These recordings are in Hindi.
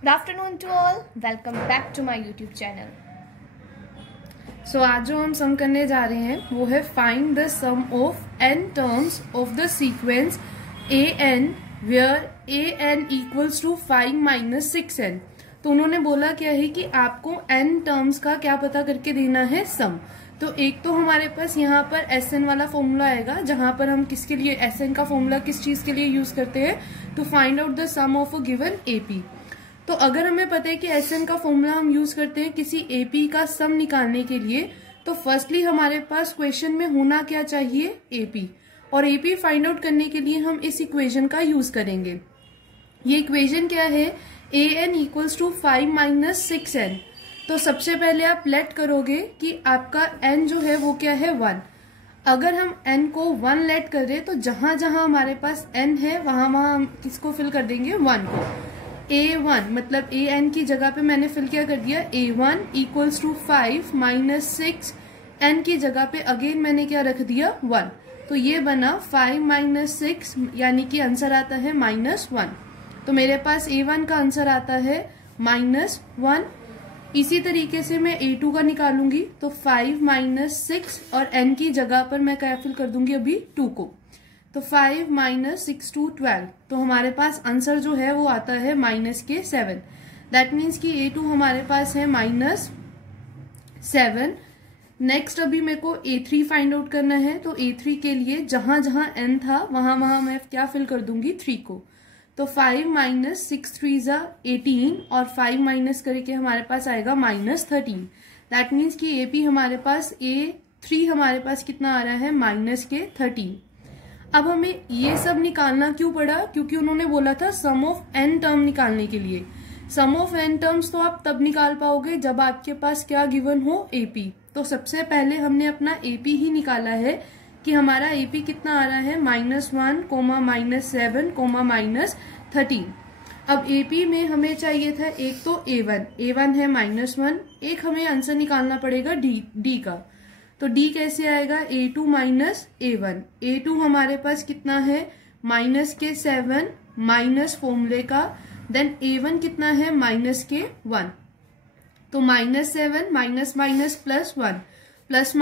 Good afternoon to all. Welcome back to my YouTube channel. So आज जो हम सम करने जा रहे हैं वो है find the sum of n terms of the sequence an where an equals to 5 - 6n। तो उन्होंने बोला क्या है कि आपको n टर्म्स का क्या पता करके देना है सम। तो एक तो हमारे पास यहाँ पर Sn वाला फॉर्मूला आएगा जहां पर हम किसके लिए Sn का फॉर्मूला किस चीज के लिए यूज करते हैं, to find out the sum of a given AP। तो अगर हमें पता है कि Sn का फॉर्मूला हम यूज करते हैं किसी AP का सम निकालने के लिए, तो फर्स्टली हमारे पास क्वेश्चन में होना क्या चाहिए, AP। और AP फाइंड आउट करने के लिए हम इस इक्वेशन का यूज करेंगे। ये इक्वेशन क्या है, an इक्वल्स टू 5 - 6n। तो सबसे पहले आप लेट करोगे कि आपका n जो है वो क्या है, 1। अगर हम n को 1 लेट कर रहे तो जहां जहां हमारे पास n है वहां वहां हम किसको फिल कर देंगे, 1 को। a1 मतलब an की जगह पे मैंने फिल क्या कर दिया, a1 इक्वल्स टू 5 - 6, n की जगह पे अगेन मैंने क्या रख दिया, 1। तो ये बना 5 - 6 यानी कि आंसर आता है -1। तो मेरे पास a1 का आंसर आता है -1। इसी तरीके से मैं a2 का निकालूंगी तो 5 - 6 और n की जगह पर मैं क्या फिल कर दूंगी अभी, 2 को। तो 5 - 6 to 12। तो हमारे पास आंसर जो है वो आता है -7। दैट मीन्स कि a2 हमारे पास है -7। नेक्स्ट अभी मेरे को a3 फाइंड आउट करना है। तो a3 के लिए जहां जहां n था वहां वहां मैं क्या फिल कर दूंगी, 3 को। तो 5 - 6 3 18 और 5 माइनस करके हमारे पास आएगा -13। दैट मीन्स कि AP हमारे पास a3 हमारे पास कितना आ रहा है, -13। अब हमें ये सब निकालना क्यों पड़ा, क्योंकि उन्होंने बोला था सम ऑफ n टर्म निकालने के लिए। सम ऑफ n टर्म्स तो आप तब निकाल पाओगे जब आपके पास क्या गिवन हो, AP। तो सबसे पहले हमने अपना AP ही निकाला है कि हमारा AP कितना आ रहा है, -1, -7, -13। अब AP में हमें चाहिए था एक तो A1 है -1, एक हमें आंसर निकालना पड़ेगा D का। तो D कैसे आएगा, A2 - A1। A2 हमारे पास कितना है, -7 माइनस फॉर्मूले का, देन A1 कितना है, -1। तो -7 माइनस प्लस 1 प्लस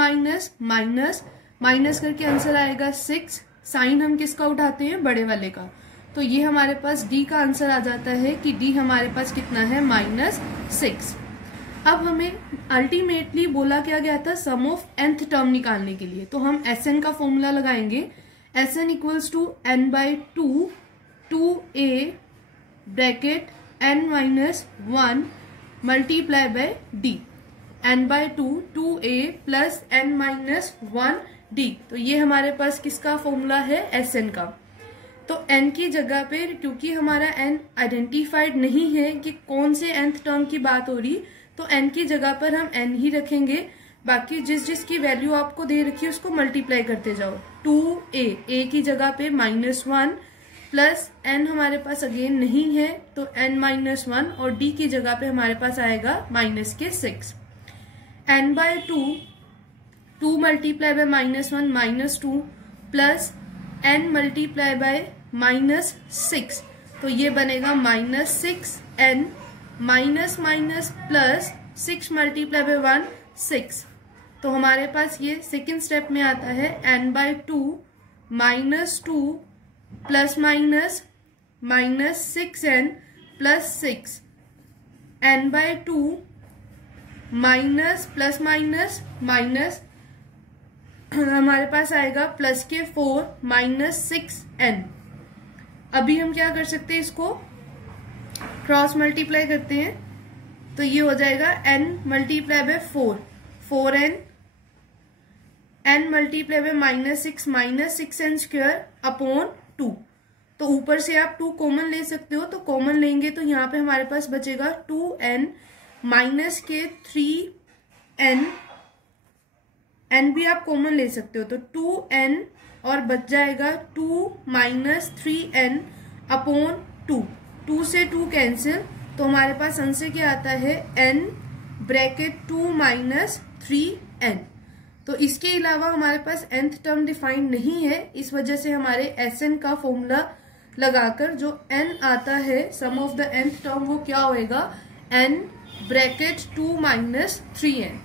माइनस करके आंसर आएगा 6। साइन हम किसका उठाते हैं, बड़े वाले का। तो ये हमारे पास D का आंसर आ जाता है कि D हमारे पास कितना है, -6। अब हमें अल्टीमेटली बोला क्या गया था, सम ऑफ nth टर्म निकालने के लिए। तो हम Sn का फॉर्मूला लगाएंगे। Sn equals to n/2 2a bracket n - 1 multiply by d। n/2 2a plus n - 1 d। तो ये हमारे पास किसका फॉर्मूला है, Sn का। तो n की जगह पे क्योंकि हमारा n आइडेंटिफाइड नहीं है कि कौन से nth टर्म की बात हो रही, तो n की जगह पर हम n ही रखेंगे। बाकी जिस की वैल्यू आपको दे रखी है उसको मल्टीप्लाई करते जाओ। 2a की जगह पे -1 प्लस n हमारे पास अगेन नहीं है तो n - 1 और d की जगह पे हमारे पास आएगा -6। n/2 2 multiply by -1 -2 plus n multiply by -6। तो ये बनेगा -6n minus plus 6 multiply by 1 6। तो हमारे पास ये सेकेंड स्टेप में आता है n/2 -2 plus -6n plus 6। n/2 minus plus minus हमारे पास आएगा प्लस के 4 -6n। अभी हम क्या कर सकते हैं, इसको क्रॉस मल्टीप्लाई करते हैं तो ये हो जाएगा n multiply by 4n n multiply by -6n square upon 2। तो ऊपर से आप 2 कॉमन ले सकते हो, तो कॉमन लेंगे तो यहाँ पे हमारे पास बचेगा 2n माइनस के 3n। n भी आप कॉमन ले सकते हो तो 2n और बच जाएगा 2 - 3n अपॉन 2। 2 से 2 कैंसिल, तो हमारे पास आंसर क्या आता है, n ब्रैकेट 2 - 3n। तो इसके अलावा हमारे पास nth टर्म डिफाइंड नहीं है, इस वजह से हमारे Sn का फॉर्मूला लगाकर जो n आता है सम ऑफ द nth टर्म वो क्या होएगा n ब्रैकेट 2 माइनस 3n।